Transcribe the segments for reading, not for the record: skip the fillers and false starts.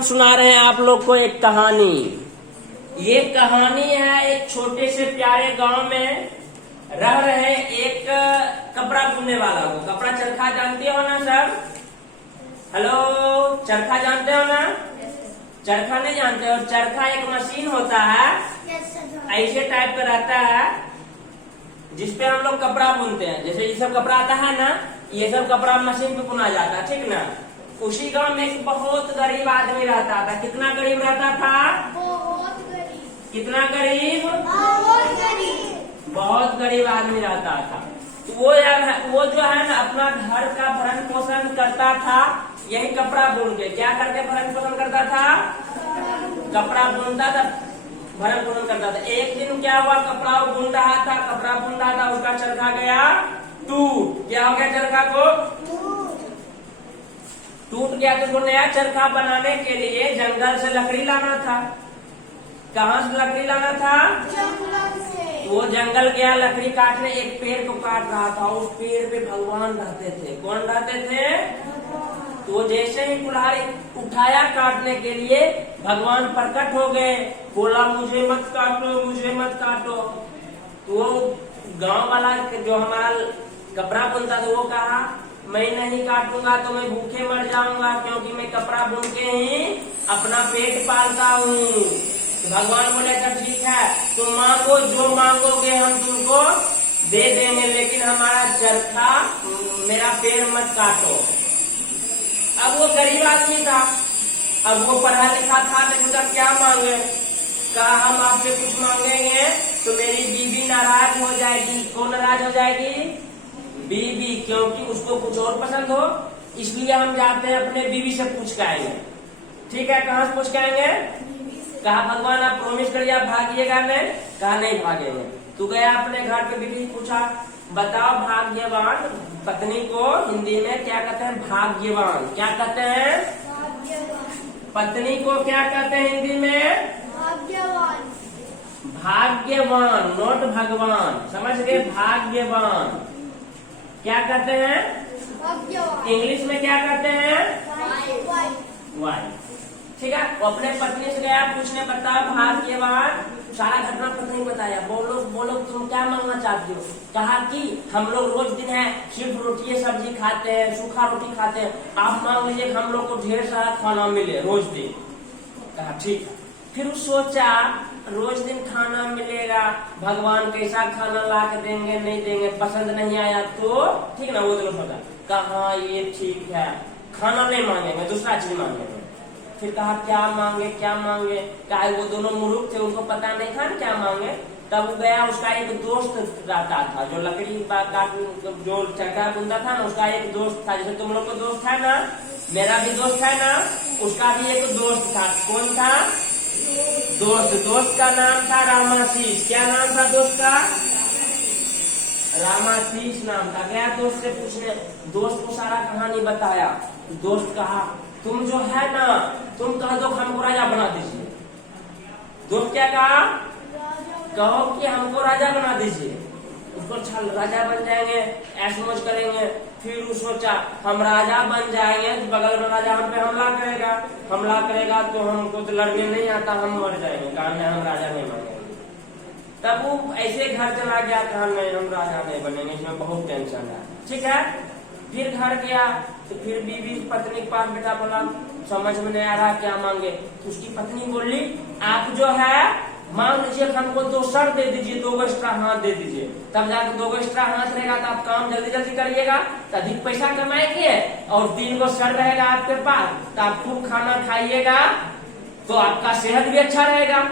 हम सुना रहे हैं आप लोग को एक कहानी। ये कहानी है एक छोटे से प्यारे गांव में रह रहे एक कपड़ा बुनने वाला को। कपड़ा चरखा जानते हो ना सब? हेलो, चरखा जानते हो ना? चरखा नहीं जानते हो? चरखा एक मशीन होता है, ऐसे टाइप का रहता है जिसपे हम लोग कपड़ा बुनते हैं। जैसे ये सब कपड़ा आता है ना, ये सब कपड़ा मशीन पे बुना जाता है, ठीक ना। उसी गांव में एक बहुत गरीब आदमी रहता था। कितना गरीब रहता था? बहुत गरीब। कितना गरीब? बहुत गरीब। बहुत गरीब आदमी रहता था। तो वो जो है ना, अपना घर का भरण पोषण करता था यही कपड़ा बुन के। क्या करके भरण पोषण करता था? कपड़ा बुनता था, भरण पोषण करता था। एक दिन क्या हुआ, कपड़ा बुन रहा था, उसका चरखा गया टूट। क्या हो गया? चरखा को टूट गया। तो उसको नया चरखा बनाने के लिए जंगल से लकड़ी लाना था। कहाँ से लकड़ी लाना था? जंगल से। वो जंगल गया लकड़ी काटने, एक पेड़ को काट रहा था। उस पेड़ पे भगवान रहते थे। कौन रहते थे? तो जैसे ही कुल्हाड़ी उठाया काटने के लिए, भगवान प्रकट हो गए। बोला मुझे मत काटो, मुझे मत काटो। तो वो गांव वाला जो हमारा कपड़ा बुनता था वो कहा मैं नहीं काटूंगा तो मैं भूखे मर जाऊंगा, क्योंकि मैं कपड़ा बुन के ही अपना पेट पालता हूँ। तो भगवान बोले तो ठीक है, तुम मांगो, जो मांगोगे हम तुमको दे देंगे, लेकिन हमारा चरखा, मेरा पेड़ मत काटो। अब वो गरीब आदमी था, अब वो पढ़ा लिखा था, लेकिन उसका क्या मांगे? कहा हम आपसे कुछ मांगेंगे तो मेरी बीवी नाराज हो जाएगी। कौन नाराज हो जाएगी? बीवी, क्योंकि उसको कुछ और पसंद हो, इसलिए हम जाते हैं अपने बीवी से पूछ के आएंगे। ठीक है, कहाँ से पूछ के आएंगे? कहा भगवान आप प्रॉमिस करिए आप भागिएगा नहीं? कहा नहीं भागेंगे। तू गया अपने घर पे, बीवी पूछा बताओ भाग्यवान पत्नी को हिंदी में क्या कहते हैं? भाग्यवान। क्या कहते हैं? पत्नी को क्या कहते हैं हिंदी में? भाग्यवान। भाग्यवान, नोट भगवान, समझ गए? भाग्यवान क्या कहते हैं? भाग्यवान। इंग्लिश में क्या कहते हैं? वाइफ। वाइफ। ठीक है, वो अपने पत्नी से गया पूछने, बताओ भाग्यवान। सारा घटना पत्नी बताया। बोलो तुम क्या मांगना चाहती हो? कहा कि हम लोग रोज दिन है सिर्फ रोटी सब्जी खाते हैं, सूखा रोटी खाते हैं, आप मांग लीजिए हम लोग को ढेर सारा खाना मिले रोज दिन। कहा ठीक है। फिर वो सोचा रोज दिन खाना मिलेगा, भगवान कैसा खाना ला के देंगे, नहीं देंगे, पसंद नहीं आया तो ठीक ना। वो दोनों सोचा, कहा ये ठीक है, खाना नहीं मांगेंगे, दूसरा चीज मांगेंगे। फिर कहा क्या मांगे, क्या मांगे? कहा वो दोनों मूर्ख थे, उनको पता नहीं था क्या मांगे। तब वो गया, उसका एक दोस्त रहता था जो लकड़ी जो चरखा बुनता था ना, उसका एक दोस्त था। जैसे तुम लोग का दोस्त है ना, मेरा भी दोस्त है ना, उसका भी एक दोस्त था। कौन था? दोस्त का नाम था रामाशीष। क्या नाम था दोस्त का? रामाशीष नाम था। गया दोस्त से पूछने, दोस्त को सारा कहानी बताया। दोस्त कहा तुम जो है ना, तुम कह दो हमको राजा बना दीजिए। दोस्त क्या कहा? कहो कि हमको राजा बना दीजिए। उसको अच्छा राजा बन जाएंगे, ऐश मौज करेंगे। फिर वो सोचा हम राजा बन जाएंगे तो बगल में राजा हम पे हमला करेगा तो हमको तो लड़ने नहीं आता, हम मर जाएंगे। कहा नहीं, हम राजा नहीं बनेंगे। तब वो ऐसे घर चला गया, कहा नहीं हम राजा नहीं बनेंगे, इसमें बहुत टेंशन है। ठीक है, फिर घर गया तो फिर बीवी पत्नी के पास बेटा बोला समझ में नहीं आ रहा क्या मांगे। तो उसकी पत्नी बोली आप जो है मान लीजिए हमको 2 सर दे दीजिए, 2 एक्स्ट्रा हाथ दे दीजिए, तब जाकर 2 एक्स्ट्रा हाथ रहेगा तो आप काम जल्दी जल्दी करिएगा, तो अधिक पैसा कमाएंगे, और 3 सर रहेगा आपके पास तो आप खूब खाना खाइएगा, तो आपका सेहत भी अच्छा रहेगा।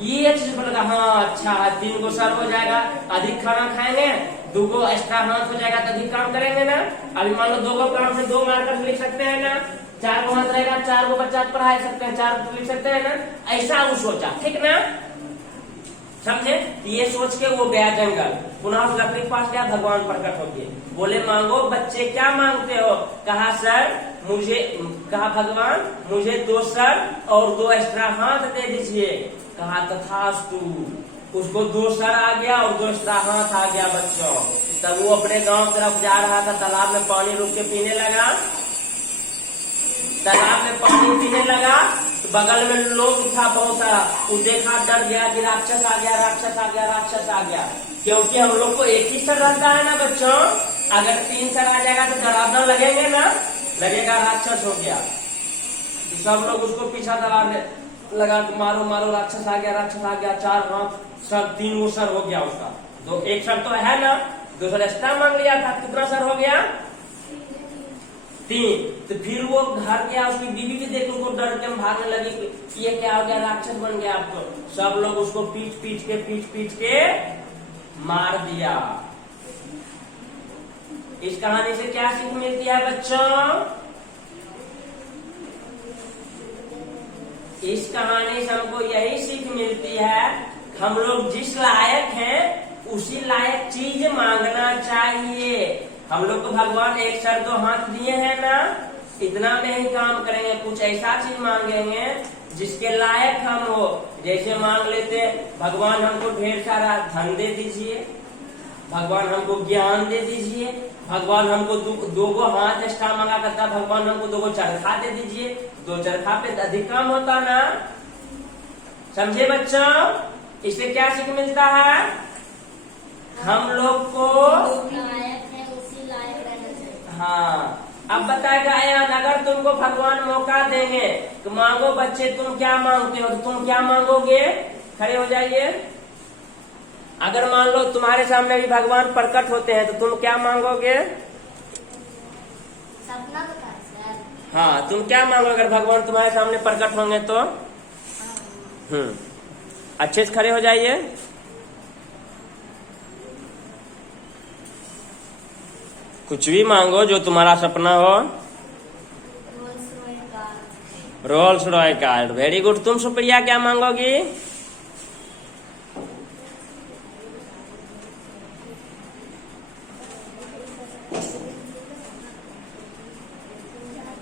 ये चीज बोलेगा हाँ अच्छा है, 3 सर हो जाएगा, अधिक खाना खाएंगे, 2 एक्स्ट्रा हाथ हो जाएगा तो अधिक काम करेंगे ना। अभी मान लो 2 काम से 2 मार्कर लिख सकते हैं ना, 4 हाथ रहेगा, 4 बच्चा पढ़ा सकते हैं, 4 लिख सकते हैं ना। ऐसा वो सोचा, ठीक ना, समझे? ये सोच के वो गया जंगल, पुनः उस लकड़ी के पास गया, भगवान प्रकट हो गए। बोले मांगो बच्चे, क्या मांगते हो? कहा सर मुझे, कहा भगवान मुझे 2 सर और 2 एक्स्ट्रा हाथ दे दीजिए। कहा तथास्तु। उसको 2 सर आ गया और 2 एक्स्ट्रा हाथ आ गया बच्चों। तब वो अपने गांव तरफ जा रहा था, तालाब में पानी रोक के पीने लगा। तालाब में पानी पीने लगा बगल में लोग था बहुत सारा, वो देखा डर गया कि राक्षस आ गया, राक्षस आ गया, राक्षस आ गया। क्योंकि हम लोग को एक ही सर रहता है ना बच्चों, अगर 3 सर आ जाएगा तो डरावना लगेंगे ना, लगेगा राक्षस हो गया। तो सब लोग उसको पीछा दबाने लगा, मारो मारो राक्षस आ गया, राक्षस आ गया। 4 हाथ सर, 3 वो सर हो गया उसका। तो एक सर तो है ना, दूसरा एक्स्ट्रा मांग लिया था, कितना सर हो गया? 3। तो फिर वो घर गया, उसकी बीवी भी देख उसको डर के भागने लगी कि ये क्या हो गया, राक्षस बन गया अब तो। सब लोग उसको पीट पीट के मार दिया। इस कहानी से क्या सीख मिलती है बच्चों? इस कहानी से हमको यही सीख मिलती है, हम लोग जिस लायक हैं उसी लायक चीज मांगना चाहिए। हम लोग को भगवान एक सर 2 हाथ दिए हैं ना, इतना में ही काम करेंगे। कुछ ऐसा चीज मांगेंगे जिसके लायक हम हो। जैसे मांग लेते भगवान हमको ढेर सारा धन दे दीजिए, भगवान हमको ज्ञान दे दीजिए, भगवान हमको 2 हाथ एक्स्ट्रा मांगा करता, भगवान हमको 2 चरखा दे दीजिए। 2 चरखा पे अधिक काम होता ना, समझे बच्चों? इससे क्या सीख मिलता है? हम लोग को लायक है उसी लायक रहना चाहिए। हाँ, अब बताएगा अयान, अगर तुमको भगवान मौका देंगे तो मांगो बच्चे, तुम क्या मांगते हो? तो तुम क्या मांगोगे? खड़े हो जाइए। अगर मान लो तुम्हारे सामने भी भगवान प्रकट होते हैं तो तुम क्या मांगोगे? सपना तो था सर। हाँ, तुम क्या मांगोगे अगर भगवान तुम्हारे सामने प्रकट होंगे तो? अच्छे से खड़े हो जाइए। कुछ भी मांगो जो तुम्हारा सपना हो। Rolls Royce car, very good. तुम सुप्रिया क्या मांगोगी?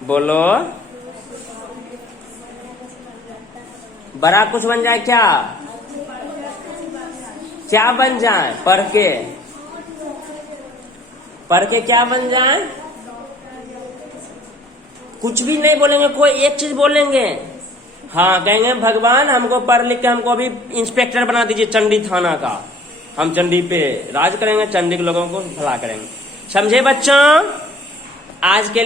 बोलो। बड़ा कुछ बन जाए क्या? क्या बन जाए? पढ़ के क्या बन जाए? कुछ भी नहीं बोलेंगे, कोई एक चीज बोलेंगे। हाँ, कहेंगे भगवान हमको पढ़ लिख के हमको अभी इंस्पेक्टर बना दीजिए चंडी थाना का, हम चंडी पे राज करेंगे, चंडी के लोगों को भला करेंगे। समझे बच्चों? आज के लिए